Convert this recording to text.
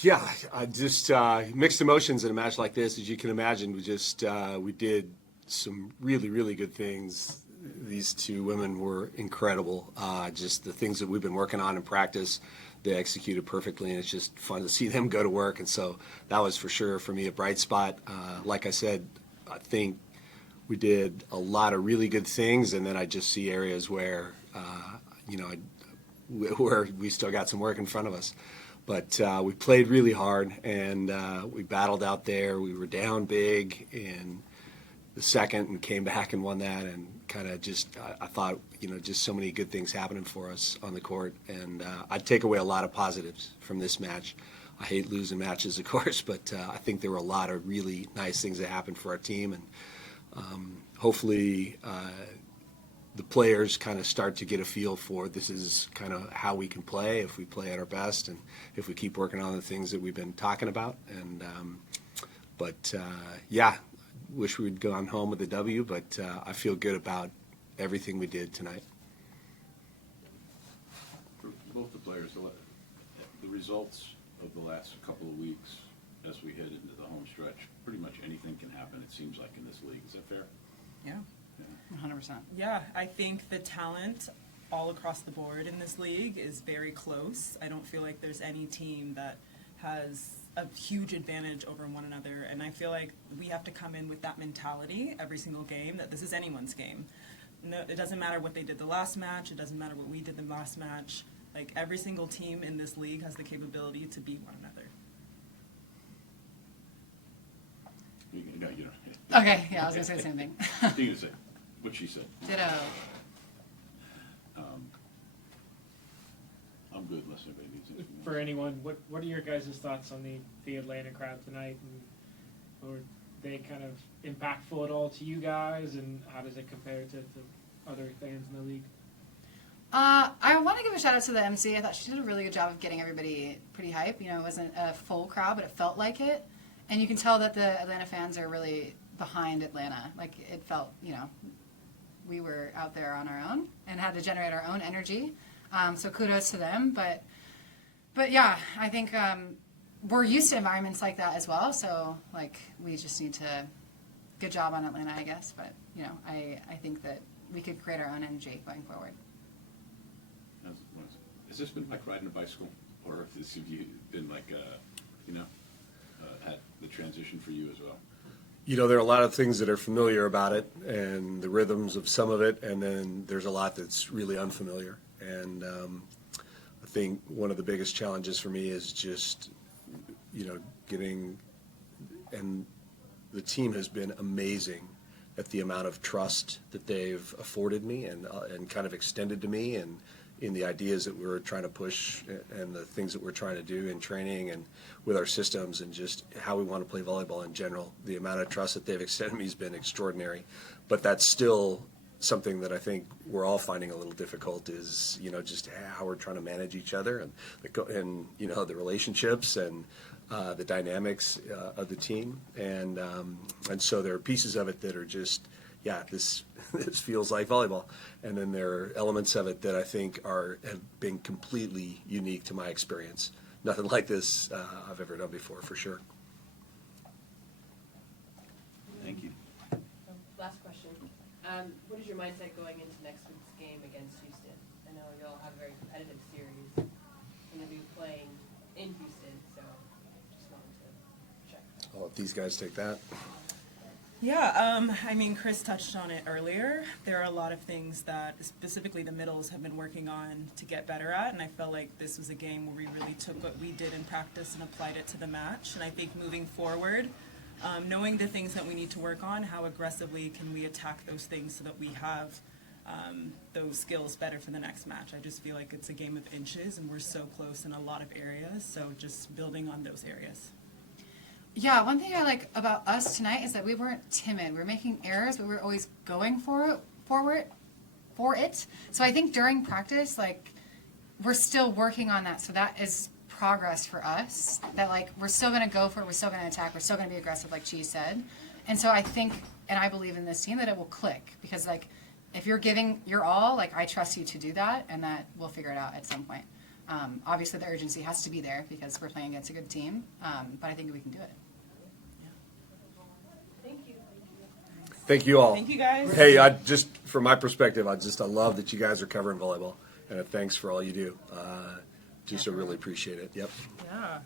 Yeah, I just mixed emotions in a match like this, as you can imagine. We did some really, really good things. These two women were incredible. Just the things that we've been working on in practice, they executed perfectly, and it's just fun to see them go to work. And so that was for sure for me a bright spot. Like I said, I think we did a lot of really good things, and then I just see areas where, where we still got some work in front of us. But we played really hard, and we battled out there. We were down big in the second and came back and won that, and kind of just, I thought, just so many good things happening for us on the court. And I'd take away a lot of positives from this match. I hate losing matches, of course, but I think there were a lot of really nice things that happened for our team. And hopefully the players kind of start to get a feel for this is kind of how we can play if we play at our best and if we keep working on the things that we've been talking about. And wish we'd gone home with a W, but I feel good about everything we did tonight. For both the players, the results of the last couple of weeks as we head into the home stretch, pretty much anything can happen, it seems like, in this league. Is that fair? Yeah. 100%. Yeah, I think the talent all across the board in this league is very close. I don't feel like there's any team that has a huge advantage over one another, and I feel like we have to come in with that mentality every single game that this is anyone's game. No, it doesn't matter what they did the last match, it doesn't matter what we did the last match. Like, every single team in this league has the capability to beat one another. No, you don't. Okay, yeah, I was going to say the same thing. What are you going to say? What she said. Ditto. I'm good unless anybody needs anything else. For anyone, what are your guys' thoughts on the Atlanta crowd tonight? And were they kind of impactful at all to you guys? And how does it compare to other fans in the league? I want to give a shout out to the MC. I thought she did a really good job of getting everybody pretty hype. It wasn't a full crowd, but it felt like it. And you can tell that the Atlanta fans are really behind Atlanta. Like, it felt, we were out there on our own and had to generate our own energy. So kudos to them. But yeah, I think we're used to environments like that as well. So, we just need to, good job on Atlanta, I guess. But, I think that we could create our own energy going forward. Has this been like riding a bicycle? Or have you been like, at the transition for you as well? There are a lot of things that are familiar about it and the rhythms of some of it, and then there's a lot that's really unfamiliar. And I think one of the biggest challenges for me is just, getting, and the team has been amazing at the amount of trust that they've afforded me and kind of extended to me, and in the ideas that we're trying to push and the things that we're trying to do in training and with our systems and just how we want to play volleyball in general. The amount of trust that they've extended me has been extraordinary. But that's still something that I think we're all finding a little difficult is, just how we're trying to manage each other and the relationships and the dynamics of the team. And so there are pieces of it that are just, this feels like volleyball. And then there are elements of it that I think have been completely unique to my experience. Nothing like this I've ever done before, for sure. Thank you. Last question. What is your mindset going into next week's game against Houston? I know y'all have a very competitive series. You're going to be playing in Houston, so just wanted to check that. I'll let these guys take that. Yeah, Chris touched on it earlier. There are a lot of things that specifically the middles have been working on to get better at, and I felt like this was a game where we really took what we did in practice and applied it to the match. And I think moving forward, knowing the things that we need to work on, how aggressively can we attack those things so that we have those skills better for the next match. I just feel like it's a game of inches, and we're so close in a lot of areas, so just building on those areas. Yeah, one thing I like about us tonight is that we weren't timid. We were making errors, but we were always going for it. So I think during practice, we're still working on that. So that is progress for us. That we're still going to go for it. We're still going to attack. We're still going to be aggressive, like Chi said. And so I think, and I believe in this team, that it will click because if you're giving your all, I trust you to do that, and that we'll figure it out at some point. Obviously, the urgency has to be there because we're playing against a good team, but I think we can do it. Thank you. Thank you all. Thank you, guys. Hey, from my perspective, I love that you guys are covering volleyball, and thanks for all you do. I really appreciate it. Yep. Yeah.